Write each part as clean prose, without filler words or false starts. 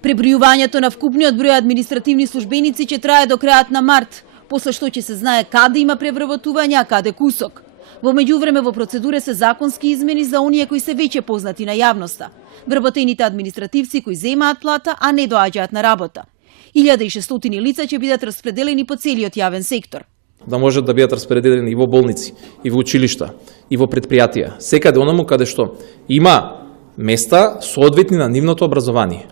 Пребројувањето на вкупниот број административни службеници ќе трае до крајот на март, после што ќе се знае каде има превработување, а каде кусок. Во меѓувреме во процедура се законски измени за оние кои се веќе познати на јавноста. Вработените административци кои земаат плата, а не доаѓаат на работа. 1600 лица ќе бидат распределени по целиот јавен сектор. Да можат да бидат распределени и во болници, и во училишта, и во предпријатија. Секаде онаму каде што има места соодветни на нивното образование.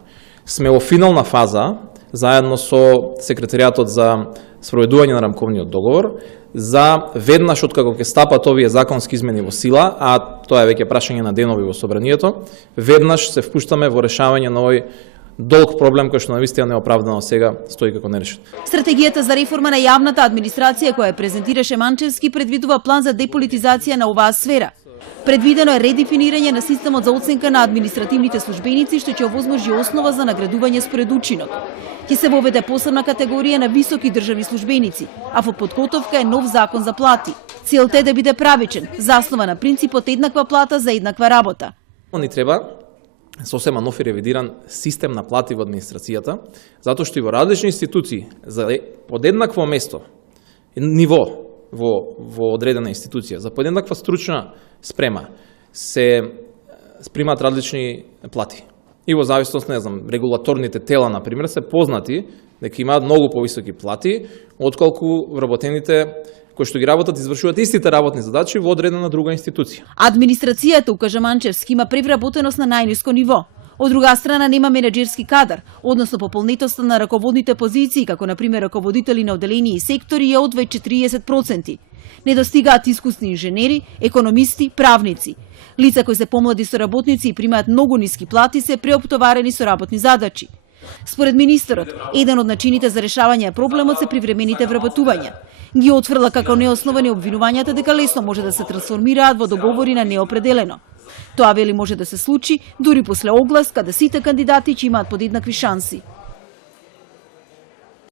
Сме во финална фаза, заедно со секретаријатот за спроведување на рамковниот договор, за веднаш откако ќе стапат овие законски измени во сила, а тоа е веќе прашање на денови во собранието, веднаш се впуштаме во решавање на овој долг проблем кој што навистина неоправдано сега стои како нерешен. Стратегијата за реформа на јавната администрација која презентираше Манчевски предвидува план за деполитизација на оваа сфера. Предвидено е редефинирање на системот за оценка на административните службеници што ќе овозможи основа за наградување според учинок. Ќе се воведе посебна категорија на високи државни службеници, а во подготовка е нов закон за плати. Целта е да биде правичен, заснова на принципот еднаква плата за еднаква работа. Ни треба сосема нов и ревидиран систем на плати во администрацијата, затоа што и во различни институции за подеднакво место, ниво во одредена институција, за подеднаква стручна спрема, се спримаат различни плати. И во зависност, не знам, регулаторните тела, например, се познати дека имаат многу повисоки плати, отколку вработените кои што ги работат извршуваат истите работни задачи во одредена друга институција. Администрацијата, укажа Манчевски, има превработеност на најниско ниво. Од друга страна нема менеджерски кадар, односно пополнетоста на раководните позиции, како например раководители на одделени и сектори, е од 40%. Недостигаат искусни инженери, економисти, правници. Лица кои се помлади соработници и примаат многу ниски плати се преоптоварени со работни задачи. Според министерот, еден од начините за решавање проблемот се привремените вработувања. Ги отфрла како неосновани обвинувањата дека лесно може да се трансформираат во договори на неопределено. Тоа вели може да се случи дури после оглас каде сите кандидати ќе имаат подеднакви шанси.